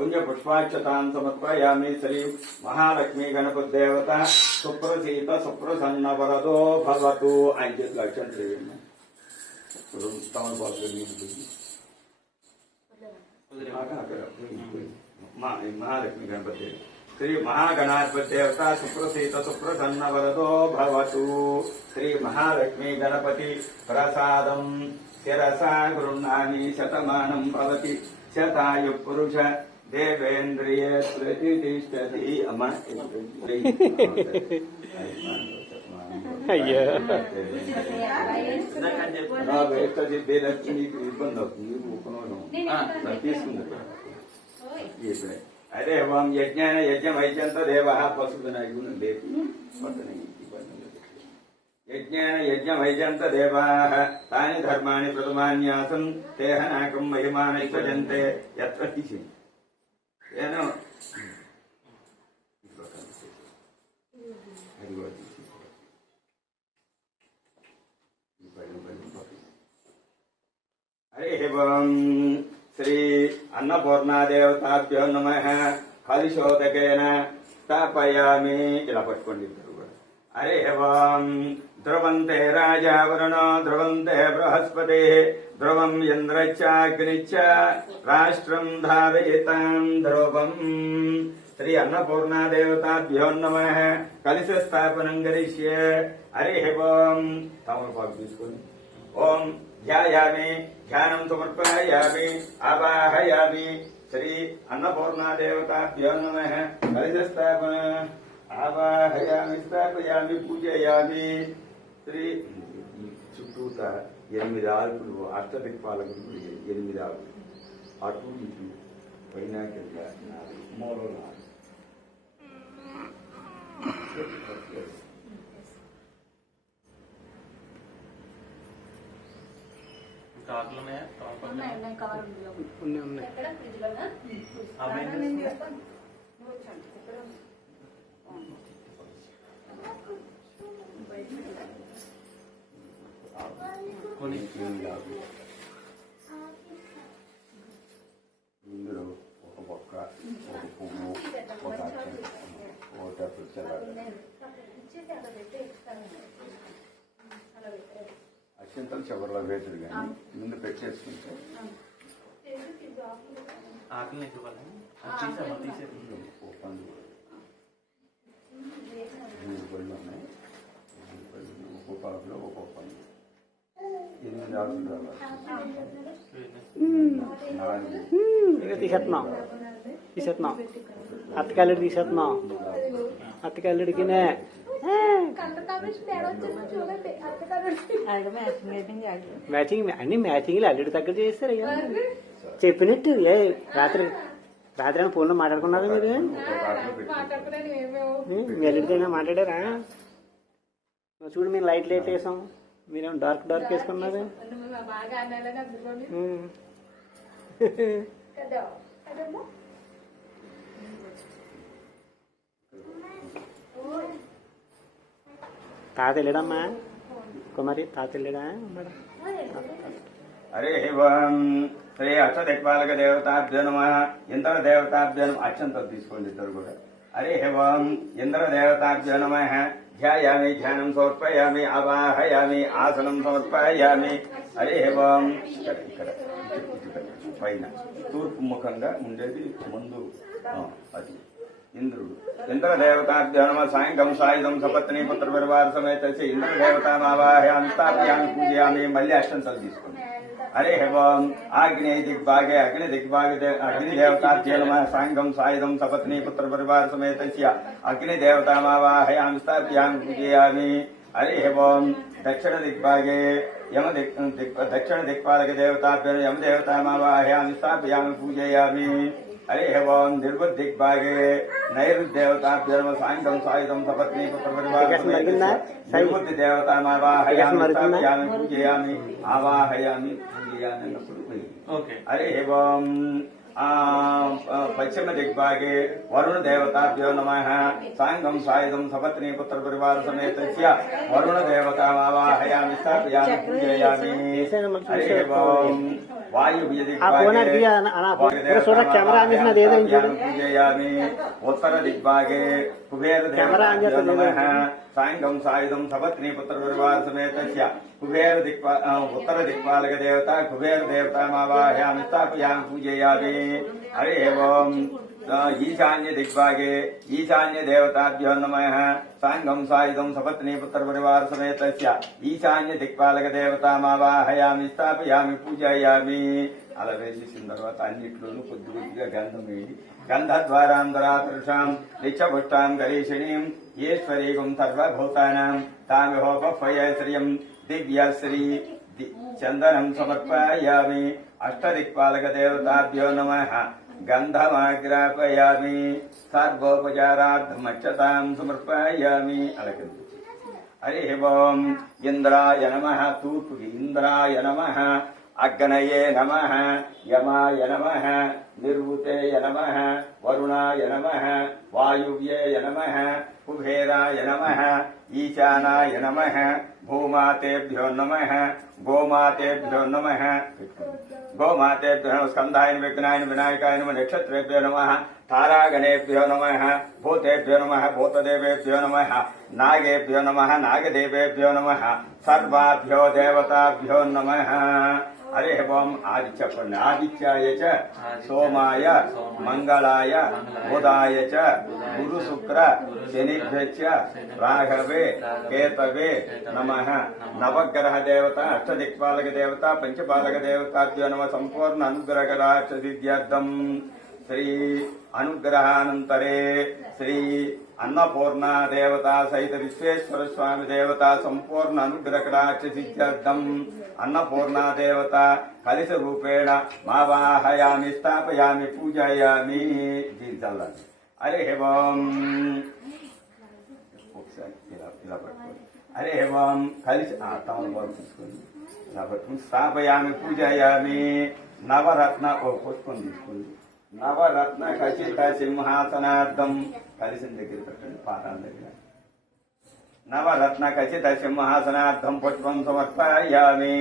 पुण्यपुष्पाक्षतां समर्पयामि। श्री महालक्ष्मी गणपति देवता सुप्रसीत सुप्रसन्न वरदो भवतु। अंकित लक्षण महालक्ष्मी गणपति श्री महागणाधिपति देवता सुप्रसीत सुप्रसन्न वरदो भवतु। श्री महालक्ष्मी गणपति प्रसादं शिरसा गृह्णामि शतमानं भवति शतायु पुरुष देवेन्द्रिय प्रतिष्ठति। अम्मा అయ్యో లక్ష్మి ఇబ్బంది అవుతుంది తీసుకుంది. అదే ఓం యజ్ఞాన యజ్ఞం వైజంత దేవ పశువున లేపి యజ్ఞాన యజ్ఞ వైజంత దేవా తాని ధర్మాణి ప్రథమాన్యాసం తేహనాకం మహిమానైజంతే ఎత్ర ఏనో హరి ఓం శ్రీ అన్నపూర్ణా దేవతాభ్యో నమః. కలిశోదకేన స్థాపయామి. ఇలా పట్టుకోండి ఇద్దరు కూడా. హరి ఓం ధ్రువంతే రాజా వరుణో ధ్రువంతే బృహస్పతి ధ్రువం ఇంద్రశ్చాగ్నిశ్చ రాష్ట్రం ధారయితాం ధ్రువం. శ్రీ అన్నపూర్ణా దేవతాభ్యో నమః. కలిశ స్థాపనం కరిష్యే. హరి ఓం తమలపాకు తీసుకొని ఓం ధ్యాయామి ధ్యానం సమర్పయామి ఆవాహయామి. శ్రీ అన్నపూర్ణా దేవతాభ్యో నమః. కలిశ స్థాపన ఆవాహయామి స్థాపయామి పూజయామి. శ్రీ చుట్టూత 8 ఆకులు అష్టదిక్పాలకులు 8 ఆకులు అటు ఇటు పైన కింద 4 మూలలో 4. ఇందులో ఒక బొక్క ఒక పువ్వు ఒక అత్యంతం చివరిలో వేతుడు కానీ ముందు పెట్టేసుకుంటే పళ్ళు ఉన్నాయి. ఒక్కొక్క పాకులో ఒక్కొక్క పళ్ళు 8 ఆకులు రావాలి. తీసేస్తున్నాం అత్తకాయలుడి తీసేస్తున్నాం అత్తకాయలుడికినే మ్యాచింగ్ అన్ని మ్యాచింగ్లు అల్లుడి తగ్గర చేస్తారు. అయ్యా చెప్పినట్టు రాత్రి రాత్రి ఫోన్లో మాట్లాడుకున్నారా మీరు? మీ అల్లుడితో మాట్లాడారా? చూడు మేము లైట్ వేసాం, మీరేమో డార్క్ వేసుకున్నారు. తాత వెళ్ళాడమ్మా కుమారి, తాత వెళ్ళాడా? హరి ఓం శ్రీ అష్టదిక్పాలక దేవతాభ్యో నమః. ఇంద్ర దేవతాభ్యో నమః. అత్యంతం తీసుకోండి ఇద్దరు కూడా. హరి ఓం ఇంద్ర దేవతాభ్యో నమః. ధ్యాయామి ధ్యానం సమర్పయామి ఆవాహయామి ఆసనం సమర్పయామి. హరి ఓం ఇక్కడ పైన తూర్పు ముఖంగా ఉండేది ముందు అది ఇంద్రుడు. ఇంద్ర దేవతాభ్యో నమః. సాయంకం సాయుధం సపత్ని పుత్ర పరివార సమేత ఇంద్ర దేవతామావాహయామి స్థాపయామి పూజయామి. మళ్ళీ అష్టంతలు తీసుకోండి. హరి ఓం ఆగ్నేయ దిగ్భాగే అగ్ని దిగ్భాగే అగ్ని దేవతాభ్యో నమః. సాయంకం సాయుధం సపత్ని పుత్ర పరివార సమేత అగ్ని దేవతామావాహయామి స్థాపయామి పూజయామి. హరి ఓం దక్షిణ దిగ్భాగే దక్షిణ దిక్పాలక దేవతాభ్యో యమ దేవతామావాహయామి స్థాపయామి పూజయామి. హరి ఓం నిర్బుద్ధిగ్భాగే నైరుద్దేవతాభ్యో నమః. సాయంకం సాయుధం సపత్ని పుత్ర పరివార నిర్బుద్ధి దేవతామావాహయామి స్థాపయామి పూజయామి ఆవాహయామి పూజయామి అన్నప్పుడు. హరి ఓం పశ్చిమ దిగ్భాగే వరుణ దేవతాభ్యో నమః. సాయంకం సాయుధం సపత్ని పుత్ర పరివార సమేత వరుణ దేవతామావాహయామి స్థాపయామి పూజయామి. హరి ఓం ఆ ఫోన్ అడిగి చూడ కెమెరా ఆన్ చేసిన అదేదో చూడు పూజయామి ఉత్తర దిగ్భాగే కుబేర కెమెరా ఆన్ చేస్తుంది సాయంగం సాయుధం సపత్ని పుత్ర పరివార సమేతస్య కుబేర ఉత్తర దిక్పాలక దేవత కుబేర దేవతామావాహయామి స్థాపయామి పూజయామి హరి ఓం ఈశాన్య దిగ్భాగే ఈశాన్య దేవతాభ్యో నమః సాంగం సాయుధం సపత్ని పుత్ర పరివార సమేతస్య ఈశాన్య దిక్పాలక దేవతామావాహయామి స్థాపయామి పూజయామి అలా వేసేసిన తర్వాత అన్నిట్లోనూ కొద్ది కొద్దిగా గంధం వేయండి గంధద్వారాంతరాతృషాం నిత్యపుష్టాం గరీషిణీం ఈశ్వరీకం సర్వభూతానాం తామిహోపయశ్రియం దివ్యశ్రీ చందనం సమర్పయామి అష్టదిక్పాలక దేవతాభ్యో నమః గంధమాగ్రాపయామి సర్వోపచారార్థమక్షతాం సమర్పయామి అలాగే హరి ఓం ఇంద్రాయ నమః తూర్పుకి ఇంద్రాయ నమః అగ్నయే నమః యమాయ నమః నిర్వృతేయ నమః వరుణాయ నమః వాయువ్యేయ నమః కుబేరాయ నమః ఈశానాయ నమః భూమాతేభ్యో నమః గోమాతేభ్యో నమః గోమాతేభ్యో స్కందాయ విఘ్నాయ వినాయకాయ నమః నక్షత్రేభ్యో నమః తారాగణేభ్యో నమః భూతేభ్యో నమః భూతదేవేభ్యో నమః నాగేభ్యో నమః నాగదేవేభ్యో నమః సర్వాభ్యో దేవతాభ్యో నమః హరి ఓం ఆది చెప్పండి ఆదిత్యాయ చ సోమాయ మంగళాయ బుధాయ చ గురు శుక్ర శనిభ్యశ్చ రాఘవే కేతవే నమః నవగ్రహ దేవత అష్టదిక్పాలక దేవత పంచపాలక దేవతాభ్యో నమః సంపూర్ణ అనుగ్రహరాక్ష సిద్ధ్యర్థం శ్రీ అనుగ్రహానంతరే శ్రీ అన్నపూర్ణ దేవతా సహిత విశ్వేశ్వర స్వామి దేవత సంపూర్ణ అనుగ్రహరాక్ష సిద్ధ్యర్థం అన్నపూర్ణ దేవత కలిస రూపేణ మావాహయామి స్థాపయామి పూజయామి దీర్ఘాలని హరి ఓం ఒకసారి ఇలా పట్టుకోండి హరి ఓం కలిసి టౌన్ బాబు తీసుకోండి ఇలా పట్టుకుని స్థాపయామి పూజయామి నవరత్న పుష్పం తీసుకోండి నవరత్న ఖచ్చిత సింహాసనార్థం కలిసిన దగ్గర పెట్టండి పాదాల దగ్గర నవరత్న ఖచ్చిత సింహాసనార్థం పుష్పం సమర్పయామి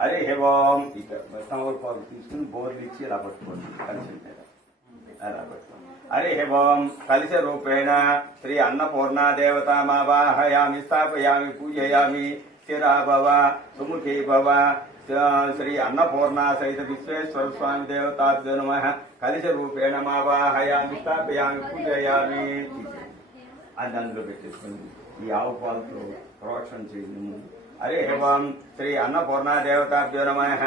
హరి ఓం ఇక తమలపాకు తీసుకుని బోర్లు ఇచ్చి ఇలా పట్టుకోండి కలిసిన మీద అలా పట్టుకోండి హరి ఓం కలిస రూపేణ శ్రీ అన్నపూర్ణ దేవతామావాహయామి స్థాపయామి పూజయామి స్థిరా భవ సుముఖీ భవ శ్రీ అన్నపూర్ణ సహిత విశ్వేశ్వర స్వామి దేవతాభ్యో నమః కలిస రూపేణ మావాహయామి స్థాపయామి పూజయామి అది అందులో పెట్టేసుకోండి ఈ ఆవు పాలతో ప్రోక్షణ చేయండి ముందు హరి ఓం శ్రీ అన్నపూర్ణ దేవతాభ్యో నమః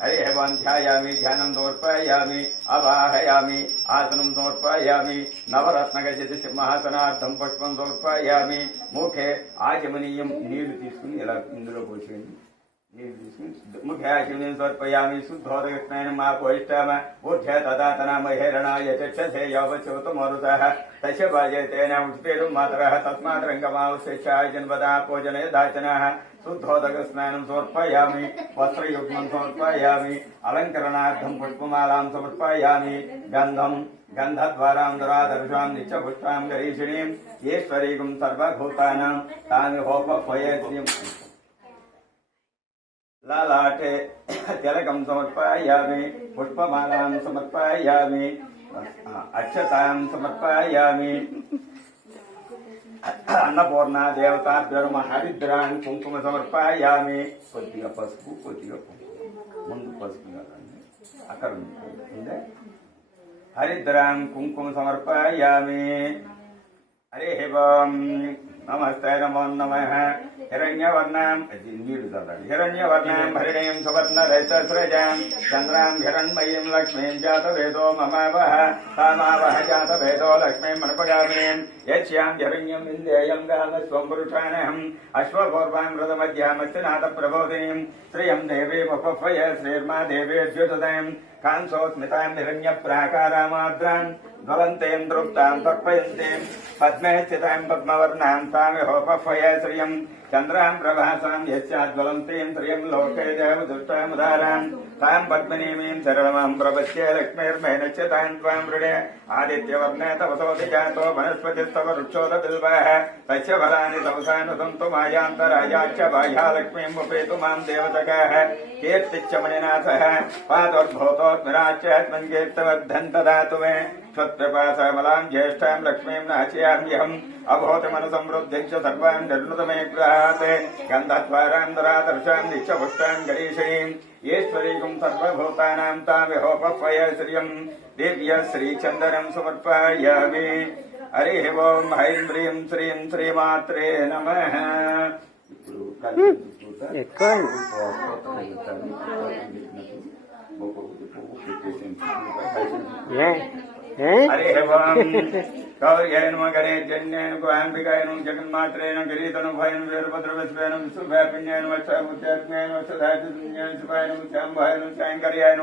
హరి ఓం ధ్యాయామి ధ్యానం సమర్పయామి అవాహయామి ఆసనం సమర్పయామి నవరత్నగజతి సింహాసనార్థం పుష్పం సమర్పయామి ముఖే ఆచమనీయం నీళ్లు తీసుకుని ఇలా ఇందులో పోసేయండి నీళ్లు తీసుకుని ముఖే ఆచమనీయం సమర్పయామి శుద్ధోదకృష్ణాయన మా పోయిష్టామ ఊర్ధ్య తదాతన మహేరణాయ చక్షసే యవచోతమరుతః తస్య భాజయతేన ఉష్పేరు మాతరః తస్మాత్ రంగమావశేషాయ జన్మదా భోజనే దాచనః శుద్ధోదక స్నానం సమర్పయామి వస్త్రయుగ్మం సమర్పయామి అలంకరణార్థం పుష్పమాలాం సమర్పయామి గంధం గంధద్వారాంతరాదర్శాం నిత్యపుష్పాం గరీషిణీం ఈశ్వరీకం సర్వభూతానాం తామిహోపయశ్రియం లలాటే తిలకం సమర్పయామి పుష్పమాలాం సమర్పయామి అక్షతాం సమర్పయామి అన్నపూర్ణ దేవతాభ్యో నమః హరిద్రాన్ కుంకుమ సమర్పయామి కొద్దిగా పసుపు కొద్దిగా కుంకుమ ముందు పసుపు కదండి అక్కడ ఉందే హరిద్రాన్ కుంకుమ సమర్పయామి హరి ఓం నమస్తే నమో నమః హిరణ్యవర్ణాం నీడు చదవండి హిరణ్యవర్ణాం హరిణీం సువర్ణరహితస్రజాం చంద్రాం హిరణ్మయీం లక్ష్మీం జాతవేదో మమావహ తామావహ జాతవేదో లక్ష్మీం మనపగామినీం యస్యాం హిరణ్యం విందేయం గామస్వం పురుషాణహం అశ్వపూర్వాం రథమధ్యామస్తినాథ ప్రబోధినీం శ్రియం దేవీముపహ్వయ శ్రీర్మా దేవేద్యుతదయం కాంసోస్మితాం హిరణ్య ప్రాకారామాద్రాం జ్వలంతేం దృప్తాం తర్పయంతేం పద్మే స్థితాం పద్మవర్ణాం తామిహోపహ్వయే శ్రియం చంద్రాం ప్రభాసాం యస్యాజ్వలంతేం శ్రియం లోకే దేవదుష్టాముదారాం తాం పద్మనీమీం శరణమాం ప్రపశ్యే లక్ష్మీర్మేనశ్యతాం త్వాం వృణే ఆదిత్యవర్ణే తవసోతి జాతో వనస్పతిస్తవ వృక్షోద బిల్వః తస్య ఫలాని తవసానుసంతు మాయాంతరాయాచ్చ బాహ్యాలక్ష్మీం ఉపేతు మాం దేవతకాః కీర్తిచ్చ మణినాథః పాదోద్భూతోద్మిరాచ్యాత్మన్ కీర్తవర్ధన్ దదాతు మే క్షత్రపాసమలాం జ్యేష్ఠాం లక్ష్మీం నాచయామ్యహం అభూతమనుసమృద్ధిం చ సర్వాం నిర్ణుతమే గృహాత్ గంధద్వారాంతరాదర్శాం నిత్యపుష్టాం గరీషణీం ఈశ్వరీకం సర్వభూతానాం తామిహోపహ్వయే శ్రియం దివ్య శ్రీచందనం సమర్పయామి. హరి ఓం హైం హ్రీం శ్రీం శ్రీమాత్రే నమః. ఎక్కువ హరి ఓం గౌర్యైన గణేశన్యైన గోంబికాయన జగన్మాత్రేణ గిరీతను భయను వీరభద్రవిశ్వేన విశ్వవ్యాపిన్యైన వత్సముత్యాత్మ్యైన వత్సధాతున్యైన శివాయన శాంభాయన శాంకర్యాయన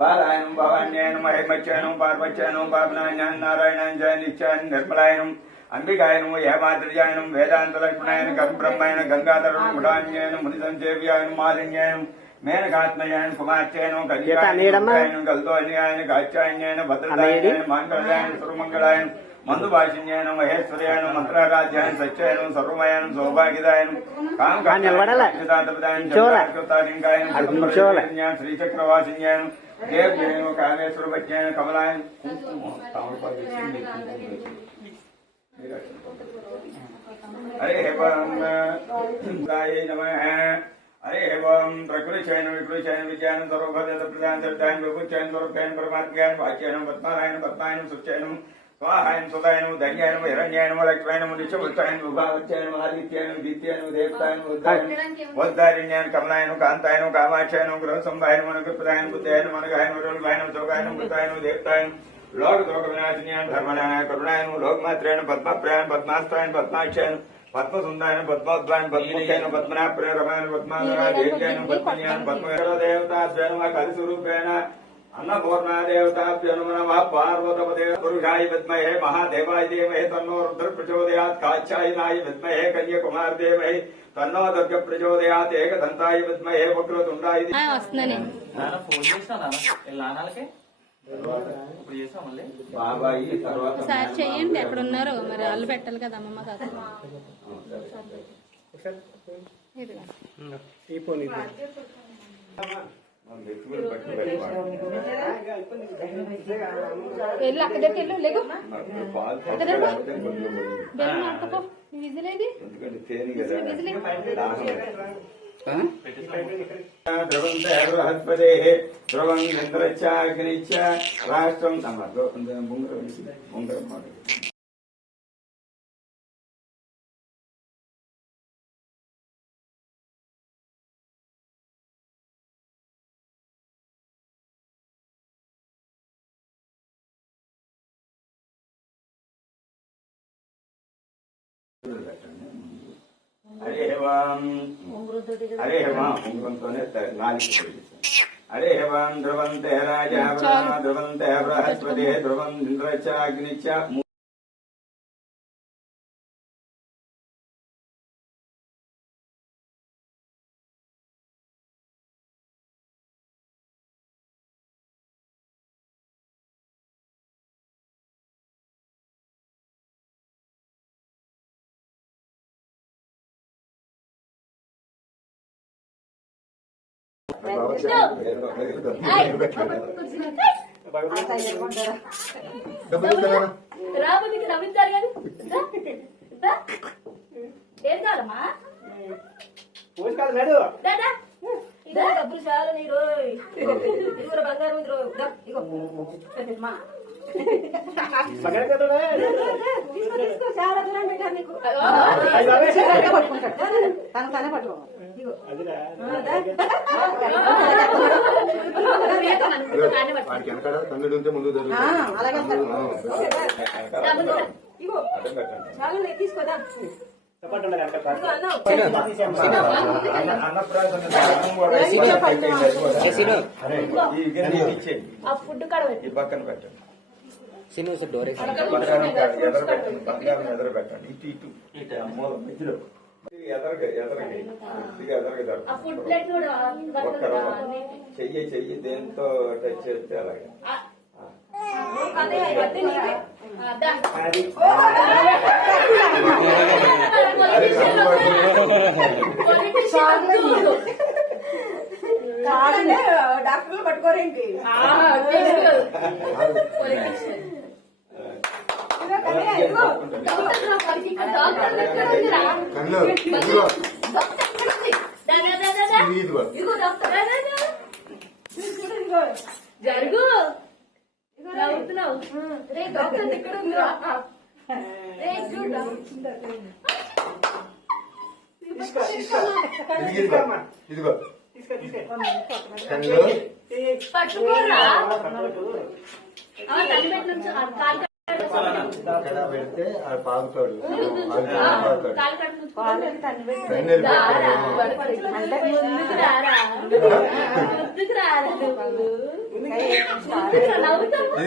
బాలాయనం భవాన్యాయన మహిమత్యాయనం పార్వత్యాయనం పాపనాయన నారాయణాయన జయ నిత్యాయన నిర్మలాయనం అంబికాయనం హేమాద్రియాయనం వేదాంత లక్ష్మణాయన బ్రహ్మాయన గంగాధరం ముడాన్యాయన ముని సంసేవ్యాయన మాలిన్యాయనం మేనకాత్మయాయన కుమార్తెయనం కళ్యాణాయన గల్దోన్యాయన కాచ్యాయన భద్రదాయన మాంగళ్యాయన సురమంగళాయన మందుభాషిన్యాయన మహేశ్వర్యాయన మంత్రారాధ్యాయన సత్యాయన సర్వమయాయన సౌభాగ్యదాయన కాంకాయన శ్రీచక్రవాసిన్యాయన దేవ్యాయన కామేశ్వర భజ్యాయన కమలాయన హరే నమః. హరే ఓం ప్రకృతిచైన వికృతిచైన విజ్ఞానం సర్వభద్రత ప్రధాన శబ్దాయన విభుచైన స్వరూపాయన పరమాత్మయాయన వాక్యాయనం పద్మారాయణ పద్మాయనం సుచ్చాయనం స్వాహాయన సుధాయనం ధన్యాయనం హిరణ్యాయనం లక్ష్మాయనం నిత్యవృత్తాయన విభావత్యాయనం ఆదిత్యాయనం ద్వితీయనం దేవతాయనం ఉద్దారిణ్యాయన కమలాయనం కాంతాయనం కామాక్షాయనం గృహ సంభాయనం మనకృపదాయన బుద్ధాయన మనగాయన వరుణాయనం చౌగాయనం మృతాయనం దేవతాయనం లోక దోష వినాశిన్యాయన ధర్మనాయన కరుణాయనం లోకమాత్రేణ పద్మప్రయాణ పద్మాస్త్రాయన పద్మాక్షాయన పద్మసుందాయన పద్మోద్వాయన పద్ముఖ్యాయన పద్మనాభ్రయ రమాయన పద్మాధర దేవ్యాయన పద్మన్యాయన పద్మదేవతాభ్యనమ కలిస్వరూపేణ అన్నపూర్ణా దేవతాభ్యనమ నమః. పార్వతపదే పురుషాయ విద్మహే మహాదేవాయ ధీమహి తన్నో రుద్ర ప్రచోదయాత్ కాచ్యాయనాయ విద్మహే కన్యాకుమార్ దేవహి తన్నో దుర్గ ప్రచోదయాత్ ఏకదంతాయ విద్మహే వక్రతుండాయ. ఫోన్ చేస్తాను ఇప్పుడు చేసాం మళ్ళీ బాబాయి తర్వాత ఒకసారి చెయ్యండి ఎక్కడ ఉన్నారో మరి వాళ్ళు పెట్టాలి కదా అమ్మమ్మ కాదు వెళ్ళు అక్కడ దగ్గరికి వెళ్ళు లేకు విజిలేది ధ్రువంత బృహస్పతే ధ్రువం ఇంద్రచాగ్నిచ్చ రాష్ట్రం ఉంగరం మాట హరే వాం హరే వాం ఉంగరంతోనే నాలుగు. హరే వాం ధ్రువంతే రాజా ధ్రువంతే బృహస్పతి ధ్రువం ఇంద్రచాగ్నిచ్చ. రాబోతుకి నవ్వించారు కానీ ఏం కాదమ్మా డబ్బులు చాలా నీరు ఇదిగో బంగారం ఇగో చాలా దూరం పెట్టారు నీకు తనే పట్టుకో తీసుకోదా ఫుడ్ పక్కన పెట్టండి. సినిమా సార్ డోర్ బంగారం ఎదర పెట్టండి ఇటు ఇటు మూల మధ్యలో ఎదరగా ఆ ఫుడ్ ప్లేట్ కూడా ఒక్కరు చెయ్యి దేంతో టచ్ చేస్తే అలాగే అదే అదే నీవే దా కాదండి డాక్టర్లు పట్టుకోరేంటి జరుగు నవ్వుతున్నావు రే డాక్టర్ ఇక్కడ ఉందిరా రే చూడు ఇదిగో పట్టుకోరా తల్లి పెట్టి నుంచి కాలు పెడితే పాగుతాడు కాలు కట్టు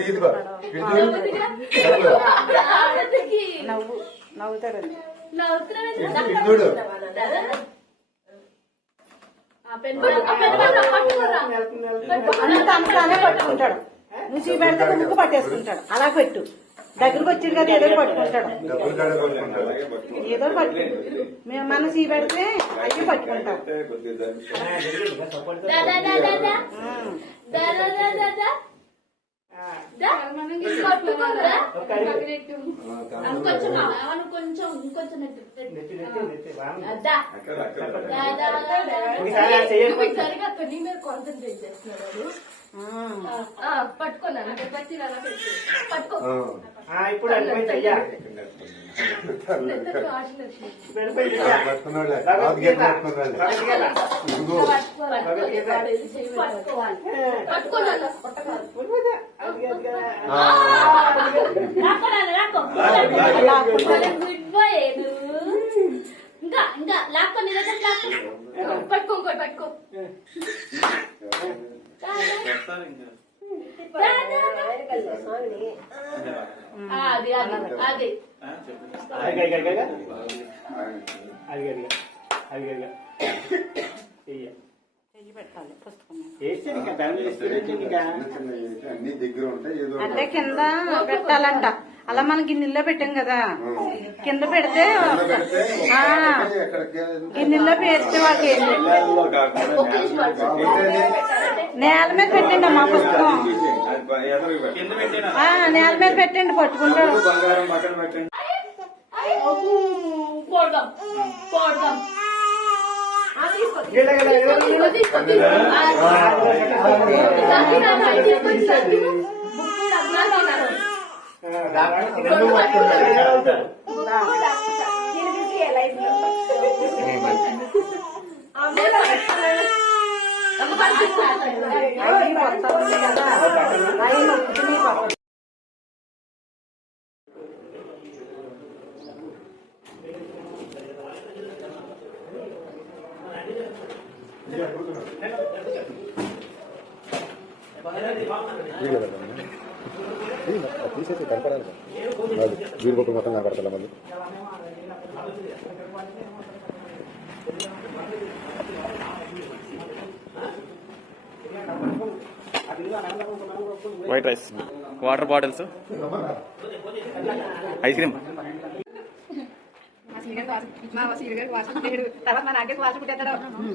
ఇదిగో నవ్వుతారండి చూడు తననే పట్టుకుంటాడు నువ్వు చీ పెడితే ముక్కు పట్టేసుకుంటాడు అలా పెట్టు దగ్గరకు వచ్చాడు కదా ఏదో పట్టుకుంటాడు డబ్బులు కాడ కొనుక్కుంటాడు ఏదో పట్టుకుంటాడు మనం చీ పెడితే అయ్యి పట్టుకుంటాం కొంచెం ఇంకొంచెం సరిగా నీ మీద కాన్సన్ట్రేట్ చేస్తున్నాడు పట్టుకోనా పచ్చి అలా పెట్టు పట్టుకో ఇప్పుడు అయ్యా పట్టుకున్నాడు పట్టుకున్నాడు ఇదిగో ఇంకా ఇంకా లాక్కో నీ దగ్గర లాక్కో పట్టుకో ఇంకోటి పట్టుకో అది అది పెట్టాలి పుస్తకం అన్ని దగ్గర ఉంటాయి ఏదో అంటే కింద పెట్టాలంట అలా మనం గిన్నెల్లో పెట్టాం కదా కింద పెడితే గిన్నెల్లో పేస్తే వాళ్ళకి నేల మీద పెట్టండి అమ్మా పుస్తకం నేల మీద పెట్టండి పట్టుకుంటాడు బంగారం పక్కన పెట్టండి పోడదాం పోడదాం తీసేసి కనపడాలి వీడి బొక్కలు మొత్తం కనపడతా మళ్ళీ white rice water bottles ice cream మా సీరియల్ గారికి వాసు తర్వాత మా నాకే వాసు పుట్టేస్తాడు